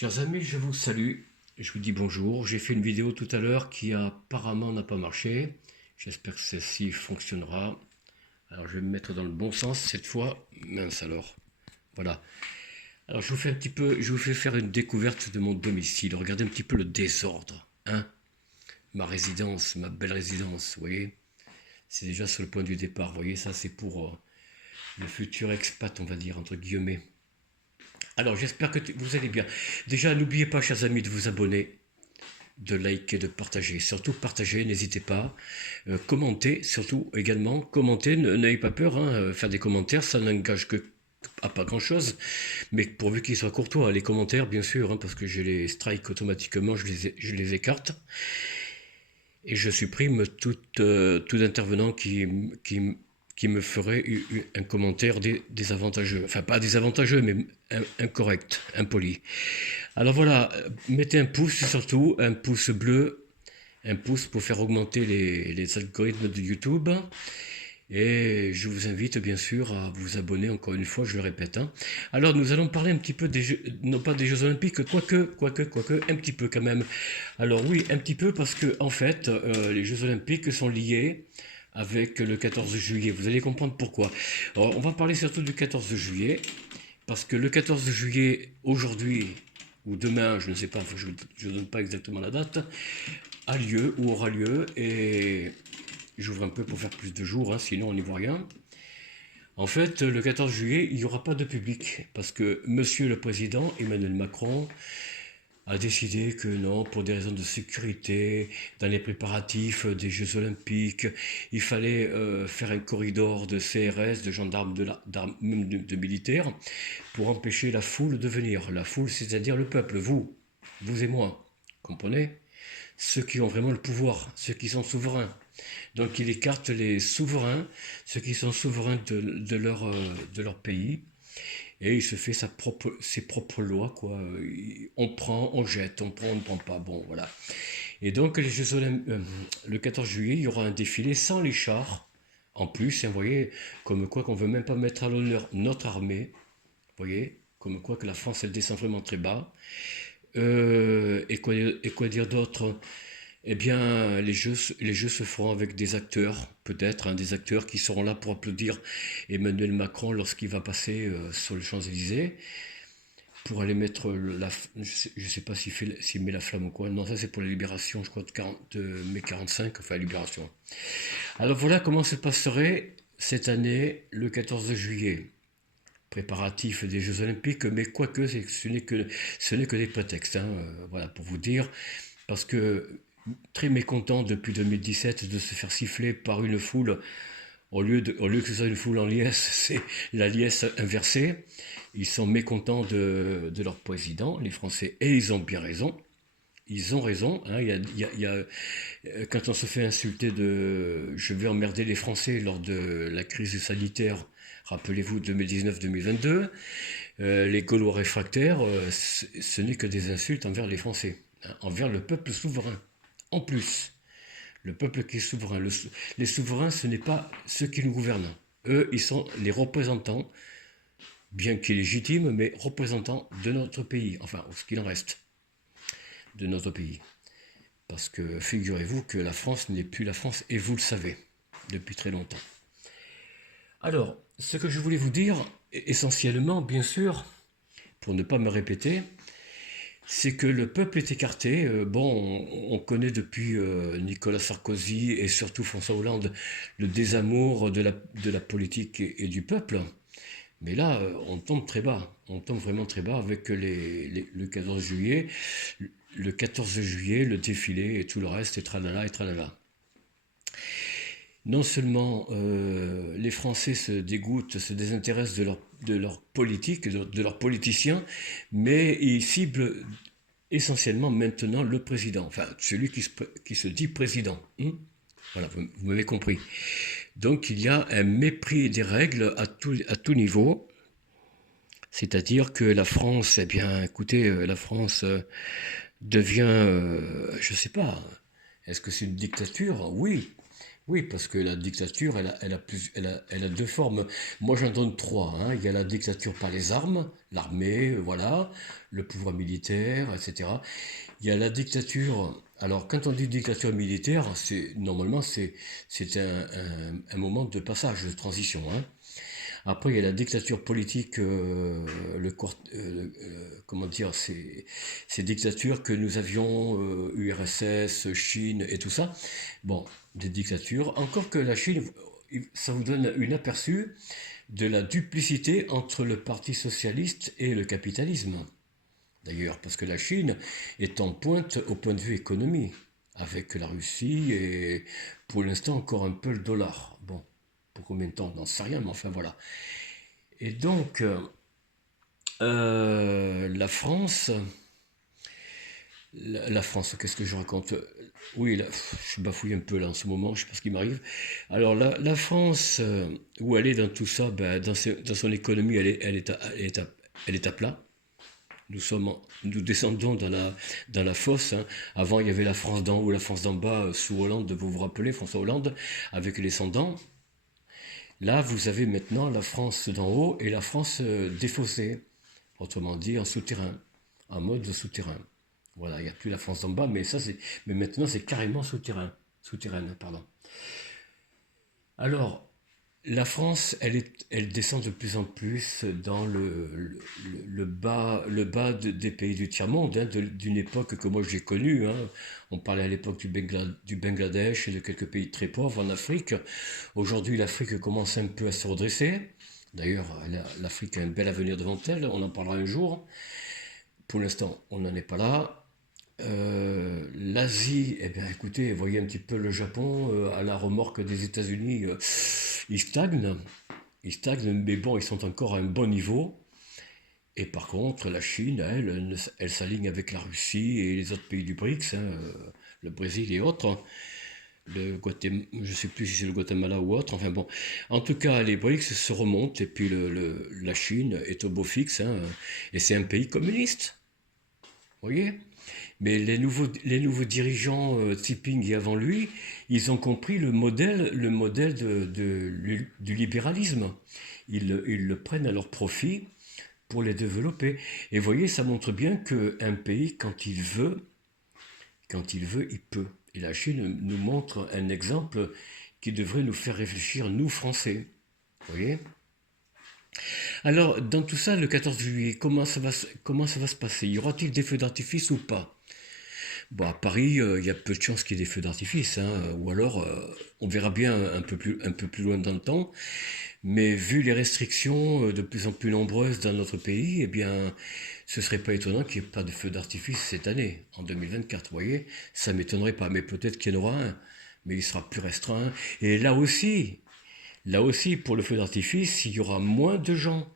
Chers amis, je vous salue, je vous dis bonjour. J'ai fait une vidéo tout à l'heure qui apparemment n'a pas marché. J'espère que celle-ci fonctionnera. Alors je vais me mettre dans le bon sens cette fois. Mince alors. Voilà. Alors je vous fais faire une découverte de mon domicile. Regardez un petit peu le désordre, hein. Ma résidence, ma belle résidence, vous voyez. C'est déjà sur le point du départ. Vous voyez, ça c'est pour le futur expat, on va dire, entre guillemets. Alors j'espère que vous allez bien. Déjà, n'oubliez pas, chers amis, de vous abonner, de liker, de partager. Surtout partager, n'hésitez pas. Commentez, surtout également. Commentez, n'ayez pas peur. Hein, faire des commentaires, ça n'engage que à pas grand-chose. Mais pourvu qu'ils soient courtois, les commentaires, bien sûr, hein, parce que je les strike automatiquement, je les écarte. Et je supprime tout intervenant qui me ferait un commentaire désavantageux. Enfin, pas désavantageux, mais incorrect, impoli. Alors voilà, mettez un pouce surtout, un pouce bleu, un pouce pour faire augmenter les algorithmes de YouTube. Et je vous invite bien sûr à vous abonner, encore une fois, je le répète, hein. Alors nous allons parler un petit peu des Jeux, non pas des Jeux Olympiques, quoique, un petit peu quand même. Alors oui, un petit peu parce que en fait, les Jeux Olympiques sont liés avec le 14 juillet. Vous allez comprendre pourquoi. Alors, on va parler surtout du 14 juillet, parce que le 14 juillet, aujourd'hui, ou demain, je ne sais pas, je ne donne pas exactement la date, a lieu ou aura lieu, et j'ouvre un peu pour faire plus de jours, hein, sinon on n'y voit rien. En fait, le 14 juillet, il n'y aura pas de public, parce que Monsieur le Président, Emmanuel Macron, a décidé que non, pour des raisons de sécurité, dans les préparatifs des Jeux Olympiques, il fallait faire un corridor de CRS, de gendarmes, même de militaires, pour empêcher la foule de venir. La foule, c'est-à-dire le peuple, vous et moi, comprenez? Ceux qui ont vraiment le pouvoir, ceux qui sont souverains. Donc il écarte les souverains, ceux qui sont souverains de leur pays, et il se fait ses propres lois, quoi. On prend, on jette, on prend, on ne prend pas. Bon, voilà. Et donc les Jeux Olympiques, le 14 juillet, il y aura un défilé sans les chars. En plus, hein, vous voyez, comme quoi qu'on ne veut même pas mettre à l'honneur notre armée. Vous voyez, comme quoi que la France, elle descend vraiment très bas. Et quoi dire d'autre? Eh bien, les jeux se feront avec des acteurs, peut-être, hein, des acteurs qui seront là pour applaudir Emmanuel Macron lorsqu'il va passer sur les Champs-Élysées, pour aller mettre je sais pas s'il met la flamme ou quoi. Non, ça c'est pour la libération, je crois, de mai 45, enfin, libération. Alors voilà comment se passerait cette année, le 14 juillet. Préparatif des Jeux Olympiques, mais quoique, ce n'est que des prétextes, hein, voilà, pour vous dire, parce que très mécontent depuis 2017 de se faire siffler par une foule, au lieu que ce soit une foule en liesse, c'est la liesse inversée. Ils sont mécontents de leur président, les Français, et ils ont bien raison. Ils ont raison, hein, quand on se fait insulter de je vais emmerder les Français lors de la crise sanitaire, rappelez-vous 2019-2022, les Gaulois réfractaires, ce n'est que des insultes envers les Français, hein, envers le peuple souverain. En plus, le peuple qui est souverain, les souverains, ce n'est pas ceux qui nous gouvernent. Eux, ils sont les représentants, bien qu'illégitimes, mais représentants de notre pays, enfin, ce qu'il en reste de notre pays. Parce que figurez-vous que la France n'est plus la France, et vous le savez, depuis très longtemps. Alors, ce que je voulais vous dire, essentiellement, bien sûr, pour ne pas me répéter, c'est que le peuple est écarté. Bon, on connaît depuis Nicolas Sarkozy et surtout François Hollande le désamour de la politique et du peuple. Mais là, on tombe très bas. On tombe vraiment très bas avec le 14 juillet. Le 14 juillet, le défilé et tout le reste, et tralala et tralala. Non seulement les Français se dégoûtent, se désintéressent de leur politique, de leurs politiciens, mais ils ciblent essentiellement maintenant le président, enfin celui qui se dit président. Voilà, vous m'avez compris. Donc il y a un mépris des règles à tout niveau, c'est-à-dire que la France, eh bien écoutez, la France devient, je ne sais pas, est-ce que c'est une dictature? Oui, Oui, parce que la dictature, elle a deux formes. Moi, j'en donne trois, hein. Il y a la dictature par les armes, l'armée, voilà, le pouvoir militaire, etc. Il y a la dictature. Alors, quand on dit dictature militaire, normalement c'est un moment de passage, de transition, hein. Après, il y a la dictature politique, comment dire, ces dictatures que nous avions, URSS, Chine et tout ça. Bon, des dictatures. Encore que la Chine, ça vous donne une aperçu de la duplicité entre le Parti socialiste et le capitalisme. D'ailleurs, parce que la Chine est en pointe au point de vue économie, avec la Russie et pour l'instant encore un peu le dollar. Bon, pour combien de temps, on n'en sait rien, mais enfin voilà. Et donc, la France, la France, qu'est-ce que je raconte? Oui, je bafouille un peu là en ce moment, je sais pas ce qui m'arrive. Alors, la France, où elle est dans tout ça, ben, dans son économie, elle est à plat. Nous descendons dans la fosse, hein. Avant, il y avait la France d'en haut, la France d'en bas, sous Hollande, vous vous rappelez, François Hollande, avec les descendants. Là, vous avez maintenant la France d'en haut et la France défaussée, autrement dit en souterrain, en mode souterrain. Voilà, il n'y a plus la France d'en bas, mais maintenant c'est carrément souterraine, pardon. Alors, la France, elle descend de plus en plus dans le bas des pays du tiers-monde, hein, d'une époque que moi j'ai connue, hein. On parlait à l'époque du Bangladesh et de quelques pays très pauvres en Afrique. Aujourd'hui, l'Afrique commence un peu à se redresser. D'ailleurs, l'Afrique a un bel avenir devant elle, on en parlera un jour. Pour l'instant, on n'en est pas là. L'Asie, eh bien écoutez, voyez un petit peu le Japon à la remorque des États-Unis, ils stagnent, mais bon, ils sont encore à un bon niveau. Et par contre, la Chine, elle s'aligne avec la Russie et les autres pays du BRICS, hein, le Brésil et autres. Je ne sais plus si c'est le Guatemala ou autre, enfin bon. En tout cas, les BRICS se remontent et puis la Chine est au beau fixe, hein, et c'est un pays communiste, vous voyez? Mais les nouveaux dirigeants Tsiping et avant lui, ils ont compris le modèle du libéralisme. Ils le prennent à leur profit pour les développer. Et vous voyez, ça montre bien qu'un pays, quand il veut, il peut. Et la Chine nous montre un exemple qui devrait nous faire réfléchir, nous, Français. Vous voyez? Alors, dans tout ça, le 14 juillet, comment ça va se passer? Y aura-t-il des feux d'artifice ou pas? Bon, à Paris, il y a peu de chances qu'il y ait des feux d'artifice, hein, ou alors on verra bien un peu plus loin dans le temps. Mais vu les restrictions de plus en plus nombreuses dans notre pays, eh bien, ce serait pas étonnant qu'il n'y ait pas de feux d'artifice cette année, en 2024. Vous voyez, ça m'étonnerait pas, mais peut-être qu'il y en aura un, mais il sera plus restreint. Et là aussi, pour le feu d'artifice, il y aura moins de gens.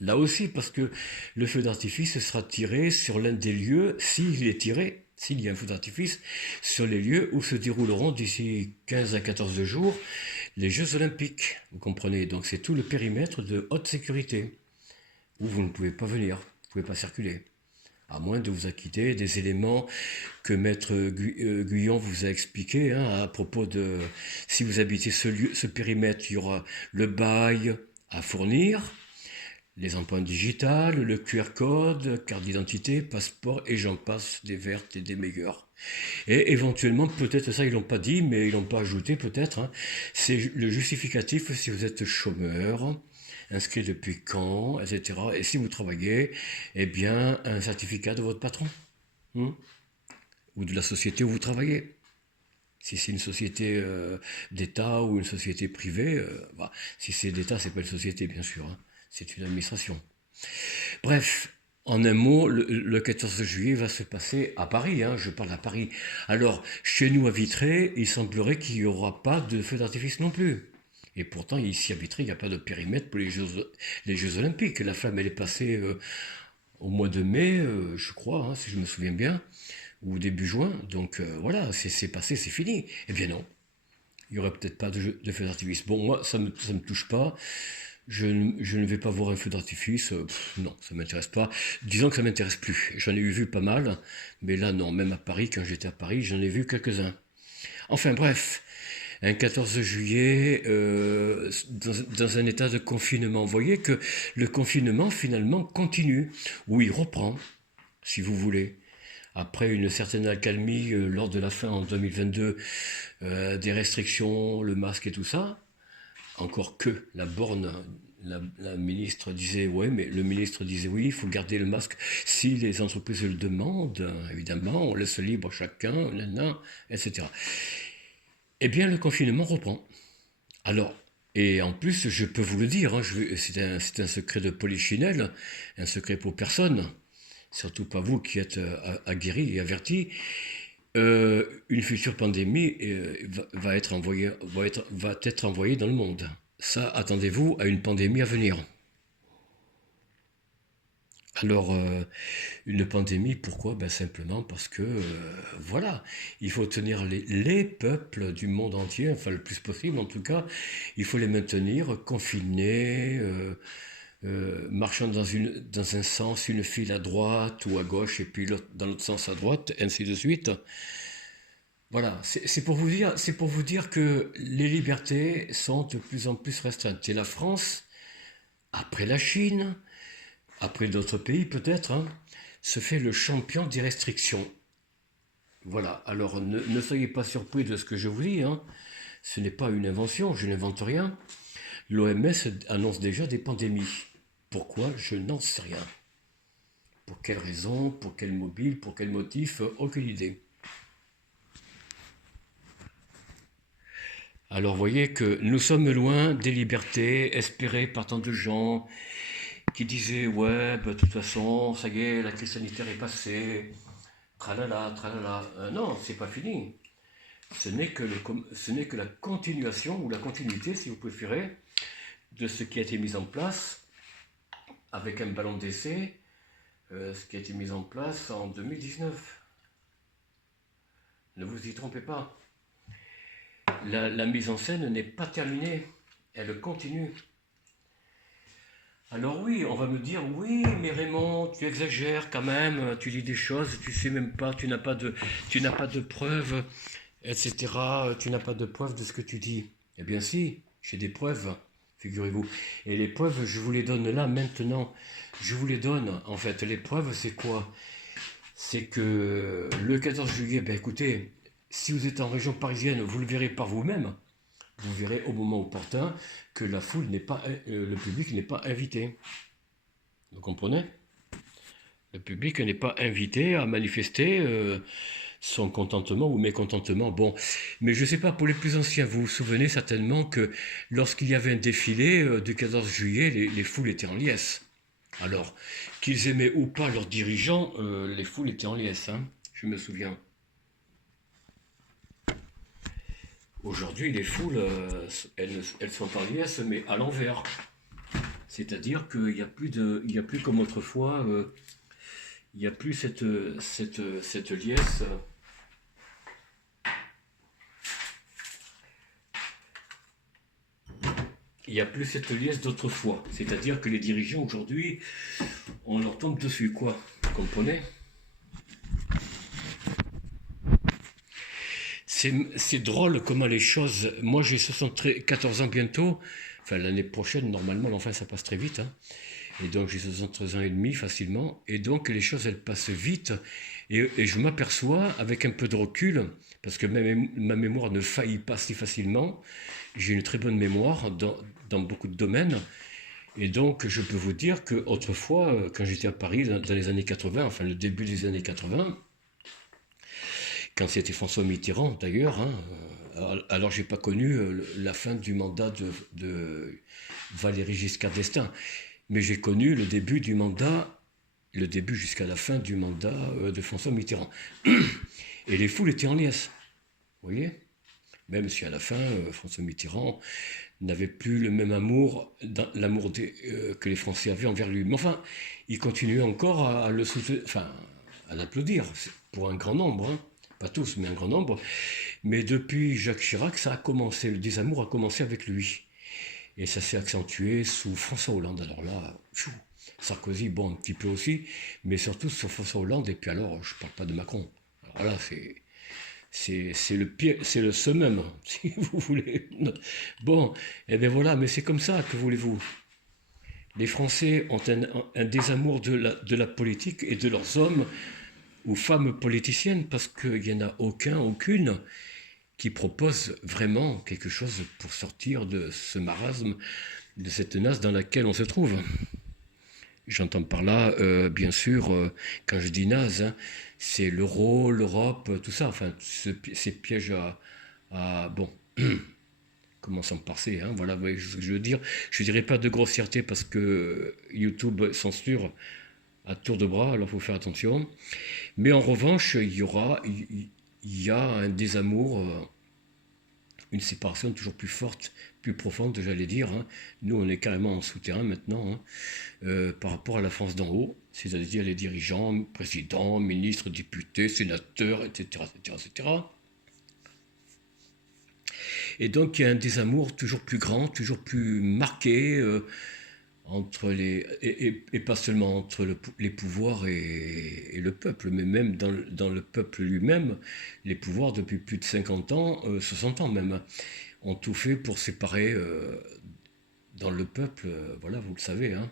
Là aussi, parce que le feu d'artifice sera tiré sur l'un des lieux, s'il est tiré, s'il y a un feu d'artifice, sur les lieux où se dérouleront d'ici 15 à 14 jours les Jeux Olympiques. Vous comprenez? Donc c'est tout le périmètre de haute sécurité, où vous ne pouvez pas venir, vous ne pouvez pas circuler. À moins de vous acquitter des éléments que Maître Guyon vous a expliqué, hein, à propos de si vous habitez ce périmètre, il y aura le bail à fournir, les empreintes digitales, le QR code, carte d'identité, passeport et j'en passe des vertes et des meilleures. Et éventuellement, peut-être ça ils l'ont pas dit, mais ils l'ont pas ajouté peut-être, hein, c'est le justificatif si vous êtes chômeur, inscrit depuis quand, etc. Et si vous travaillez, eh bien un certificat de votre patron, hein, ou de la société où vous travaillez. Si c'est une société d'État ou une société privée, bah, si c'est d'État, c'est pas une société bien sûr, hein, c'est une administration. Bref, en un mot, le 14 juillet va se passer à Paris, hein, je parle à Paris. Alors, chez nous à Vitré, il semblerait qu'il n'y aura pas de feu d'artifice non plus. Et pourtant, ici à Vitré, il n'y a pas de périmètre pour les Jeux Olympiques. La flamme, elle est passée au mois de mai, je crois, hein, si je me souviens bien, ou début juin. Donc voilà, c'est passé, c'est fini. Eh bien non, il n'y aurait peut-être pas de feu d'artifice. Bon, moi, ça me touche pas. Je ne vais pas voir un feu d'artifice. Non, ça m'intéresse pas. Disons que ça m'intéresse plus. J'en ai vu pas mal, mais là, non. Même à Paris, quand j'étais à Paris, j'en ai vu quelques-uns. Enfin, bref. un 14 juillet dans un état de confinement. Vous voyez que le confinement finalement continue, ou il reprend, si vous voulez. Après une certaine accalmie lors de la fin en 2022 des restrictions, le masque et tout ça, encore que la borne, la ministre disait ouais, mais le ministre disait oui, il faut garder le masque si les entreprises le demandent, évidemment, on laisse libre chacun, nanana, etc. Eh bien, le confinement reprend. Alors, et en plus, je peux vous le dire, hein, c'est un secret de polichinelle, un secret pour personne, surtout pas vous qui êtes aguerris et avertis. Une future pandémie va être envoyée dans le monde. Ça, attendez-vous à une pandémie à venir. Alors, une pandémie, pourquoi? Ben, simplement parce que, voilà, il faut tenir les peuples du monde entier, enfin le plus possible en tout cas, il faut les maintenir confinés, marchant dans un sens, une file à droite ou à gauche, et puis dans l'autre sens à droite, ainsi de suite. Voilà, c'est pour vous dire que les libertés sont de plus en plus restreintes. Et la France, après la Chine, après d'autres pays peut-être, hein, se fait le champion des restrictions. Voilà, alors ne soyez pas surpris de ce que je vous dis, hein. Ce n'est pas une invention, je n'invente rien. L'OMS annonce déjà des pandémies. Pourquoi? Je n'en sais rien. Pour quelle raison? Pour quel mobile? Pour quel motif? Aucune idée. Alors voyez que nous sommes loin des libertés espérées par tant de gens qui disaient ouais, bah, de toute façon, ça y est, la crise sanitaire est passée, tralala, tralala. Non, c'est pas fini. Ce n'est que la continuation ou la continuité, si vous préférez, de ce qui a été mis en place avec un ballon d'essai, ce qui a été mis en place en 2019. Ne vous y trompez pas. La mise en scène n'est pas terminée, elle continue. Alors oui, on va me dire, oui, mais Raymond, tu exagères quand même, tu dis des choses, tu sais même pas, tu n'as pas de preuves, etc. Tu n'as pas de preuves de ce que tu dis. Eh bien si, j'ai des preuves, figurez-vous. Et les preuves, je vous les donne là, maintenant. Je vous les donne, en fait. Les preuves, c'est quoi? C'est que le 14 juillet, ben écoutez, si vous êtes en région parisienne, vous le verrez par vous-même. Vous verrez au moment opportun que la foule n'est pas, le public n'est pas invité. Vous comprenez? Le public n'est pas invité à manifester son contentement ou mécontentement. Bon, mais je ne sais pas, pour les plus anciens, vous vous souvenez certainement que lorsqu'il y avait un défilé du 14 juillet, les foules étaient en liesse. Alors, qu'ils aimaient ou pas leurs dirigeants, les foules étaient en liesse, hein, je me souviens. Aujourd'hui, les foules, elles sont en liesse, mais à l'envers. C'est-à-dire qu'il n'y a plus comme autrefois, il n'y a plus cette liesse. Il n'y a plus cette liesse d'autrefois. C'est-à-dire que les dirigeants aujourd'hui, on leur tombe dessus, quoi. Vous comprenez? C'est drôle comment les choses. Moi, j'ai 74 ans bientôt. Enfin, l'année prochaine, normalement, enfin, ça passe très vite, hein. Et donc, j'ai 73 ans et demi facilement. Et donc, les choses, elles passent vite. Et je m'aperçois, avec un peu de recul, parce que ma mémoire ne faillit pas si facilement, j'ai une très bonne mémoire dans beaucoup de domaines. Et donc, je peux vous dire qu'autrefois, quand j'étais à Paris, dans les années 80, enfin le début des années 80, quand c'était François Mitterrand d'ailleurs, hein, alors j'ai pas connu la fin du mandat de Valéry Giscard d'Estaing, mais j'ai connu le début du mandat, le début jusqu'à la fin du mandat de François Mitterrand. Et les foules étaient en liesse, vous voyez? Même si à la fin, François Mitterrand n'avait plus le même amour, l'amour que les Français avaient envers lui. Mais enfin, il continuait encore à le soutenir, enfin, à l'applaudir, pour un grand nombre, hein. Pas tous, mais un grand nombre. Mais depuis Jacques Chirac, ça a commencé, le désamour a commencé avec lui. Et ça s'est accentué sous François Hollande. Alors là, Sarkozy, bon, un petit peu aussi, mais surtout sur François Hollande. Et puis alors, je ne parle pas de Macron. Alors là, c'est le summum, si vous voulez. Bon, et bien voilà, mais c'est comme ça, que voulez-vous? Les Français ont un désamour de la politique et de leurs hommes ou femmes politiciennes parce qu'il n'y en a aucune qui propose vraiment quelque chose pour sortir de ce marasme, de cette nasse dans laquelle on se trouve. J'entends par là, bien sûr, quand je dis naze, hein, c'est l'euro, l'Europe, tout ça, enfin, ces pièges bon, commençons par C, hein, voilà, vous voyez ce que je veux dire. Je ne dirais pas de grossièreté parce que YouTube censure à tour de bras, alors il faut faire attention. Mais en revanche, il y a un désamour, une séparation toujours plus forte, plus profonde, j'allais dire, hein. Nous, on est carrément en souterrain maintenant, hein, par rapport à la France d'en haut, c'est-à-dire les dirigeants, présidents, ministres, députés, sénateurs, etc., etc., etc. Et donc, il y a un désamour toujours plus grand, toujours plus marqué, entre et pas seulement entre les pouvoirs et le peuple, mais même dans le peuple lui-même, les pouvoirs depuis plus de 50 ans, 60 ans même, ont tout fait pour séparer dans le peuple, voilà, vous le savez, hein.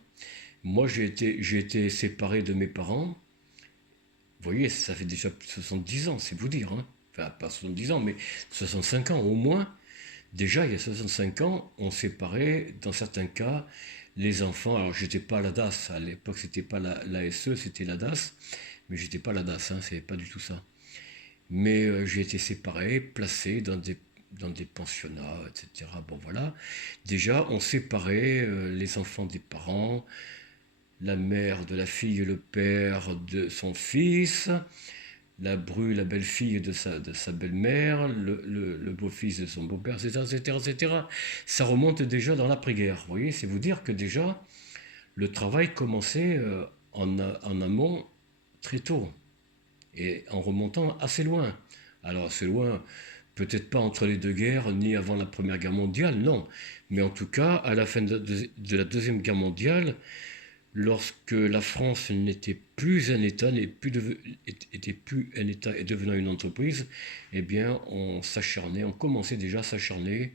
Moi, j'ai été séparé de mes parents, vous voyez, ça fait déjà plus de 70 ans, c'est vous dire, hein. Enfin, pas 70 ans, mais 65 ans au moins. Déjà, il y a 65 ans, on séparait, dans certains cas, les enfants. Alors, j'étais pas à la DAS. À l'époque, c'était pas l'ASE, c'était la DAS. Mais j'étais pas à la DAS, hein, c'est pas du tout ça. Mais j'ai été séparé, placé dans des pensionnats, etc. Bon, voilà. Déjà, on séparait les enfants des parents, la mère de la fille et le père de son fils, la belle-fille de sa belle-mère, le beau-fils de son beau-père, etc., etc., etc. Ça remonte déjà dans l'après-guerre. Vous voyez, c'est vous dire que déjà, le travail commençait en amont très tôt et en remontant assez loin. Alors, assez loin, peut-être pas entre les deux guerres, ni avant la Première Guerre mondiale, non. Mais en tout cas, à la fin de la Deuxième Guerre mondiale, lorsque la France n'était plus un État, était plus un État et devenant une entreprise, eh bien, on commençait déjà à s'acharner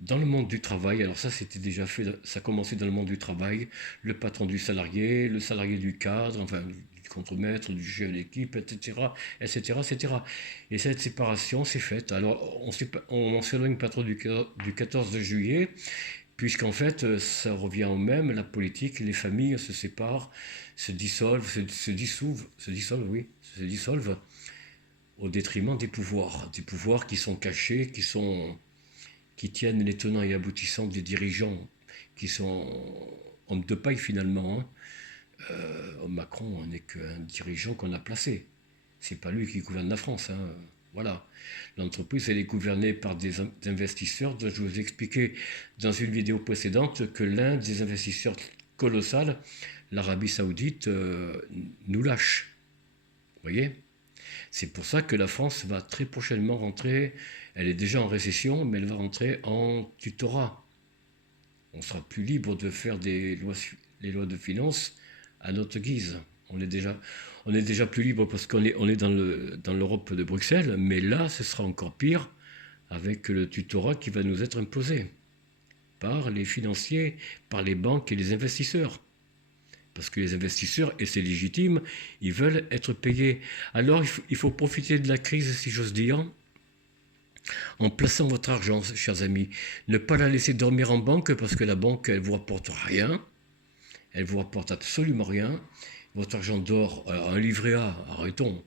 dans le monde du travail. Alors ça, c'était déjà fait, ça commençait dans le monde du travail, le patron du salarié, le salarié du cadre, enfin, du contremaître, du chef d'équipe, etc., etc., etc. Et cette séparation s'est faite. Alors, on s'éloigne pas trop du 14 juillet, puisqu'en fait, ça revient au même, la politique, les familles se séparent, se dissolvent, oui, se dissolvent au détriment des pouvoirs qui sont cachés, qui tiennent les tenants et aboutissants des dirigeants, qui sont hommes de paille finalement, hein. Macron n'est qu'un dirigeant qu'on a placé. C'est pas lui qui gouverne la France, hein. Voilà. L'entreprise, elle est gouvernée par des investisseurs dont je vous ai expliqué dans une vidéo précédente que l'un des investisseurs colossal, l'Arabie Saoudite, nous lâche. Vous voyez? C'est pour ça que la France va très prochainement rentrer, elle est déjà en récession, mais elle va rentrer en tutorat. On sera plus libre de faire les lois de finances à notre guise. On est déjà plus libre parce on est dans l'Europe de Bruxelles, mais là, ce sera encore pire avec le tutorat qui va nous être imposé par les financiers, par les banques et les investisseurs. Parce que les investisseurs, et c'est légitime, ils veulent être payés. Alors il faut profiter de la crise, si j'ose dire, en plaçant votre argent, chers amis. Ne pas la laisser dormir en banque parce que la banque, elle ne vous rapporte rien. Elle ne vous rapporte absolument rien. Votre argent dort. Alors un livret A, arrêtons.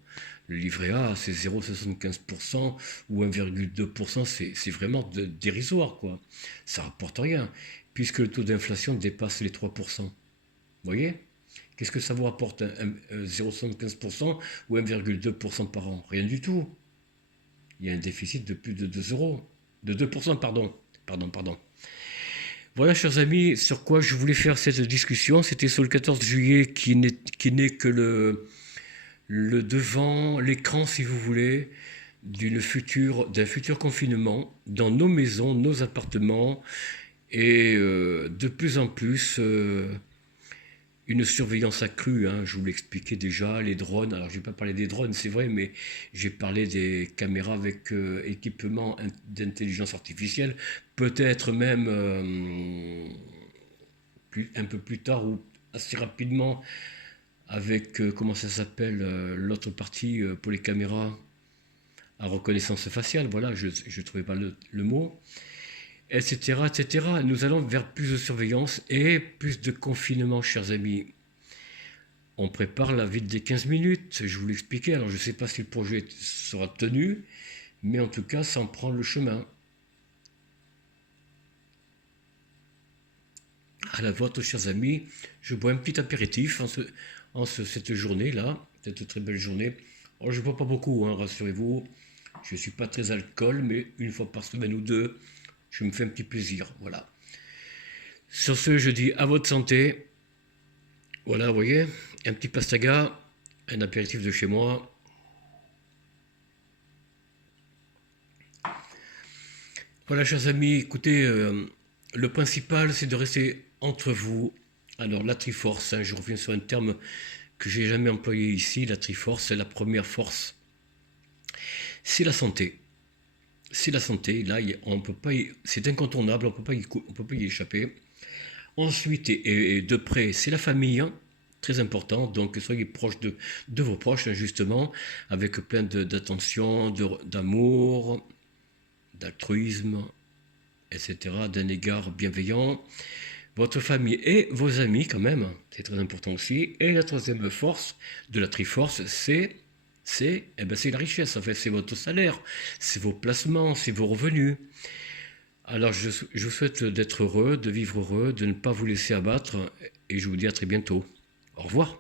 Le livret A, c'est 0,75% ou 1,2%, c'est vraiment dérisoire, quoi. Ça ne rapporte rien, puisque le taux d'inflation dépasse les 3%. Vous voyez? Qu'est-ce que ça vous rapporte, 0,75% ou 1,2% par an? Rien du tout. Il y a un déficit de plus de 2 euros. De 2%, pardon. Pardon. Voilà, chers amis, sur quoi je voulais faire cette discussion. C'était sur le 14 juillet qui n'est que le devant, l'écran, si vous voulez, d'un futur confinement dans nos maisons, nos appartements, et de plus en plus, une surveillance accrue, hein, je vous l'expliquais déjà, les drones. Alors, je n'ai pas parlé des drones, c'est vrai, mais j'ai parlé des caméras avec équipement d'intelligence artificielle. Peut-être même un peu plus tard ou assez rapidement avec, comment ça s'appelle, l'autre partie pour les caméras à reconnaissance faciale. Voilà, je ne trouvais pas le mot. Etc., etc. Nous allons vers plus de surveillance et plus de confinement, chers amis. On prépare la ville des 15 minutes, je vous l'expliquais. Alors, je ne sais pas si le projet sera tenu, mais en tout cas, ça en prend le chemin. À la vôtre, chers amis, je bois un petit apéritif cette journée-là, cette très belle journée. Alors, je ne bois pas beaucoup, hein, rassurez-vous. Je ne suis pas très alcool, mais une fois par semaine ou deux, je me fais un petit plaisir. Voilà. Sur ce, je dis à votre santé. Voilà, vous voyez, un petit pastaga, un apéritif de chez moi. Voilà, chers amis, écoutez, le principal, c'est de rester entre vous. Alors, la Triforce, hein, je reviens sur un terme que j'ai jamais employé ici. La Triforce, c'est la première force. C'est la santé. C'est la santé. Là, on peut pas c'est incontournable, on peut pas y échapper. Ensuite, et de près, c'est la famille, hein, très important. Donc, soyez proche de vos proches, hein, justement, avec plein d'attention, d'amour, d'altruisme, etc., d'un égard bienveillant. Votre famille et vos amis, quand même, c'est très important aussi. Et la troisième force de la Triforce, c'est la richesse. En fait, c'est votre salaire, c'est vos placements, c'est vos revenus. Alors, je vous souhaite d'être heureux, de vivre heureux, de ne pas vous laisser abattre, et je vous dis à très bientôt. Au revoir.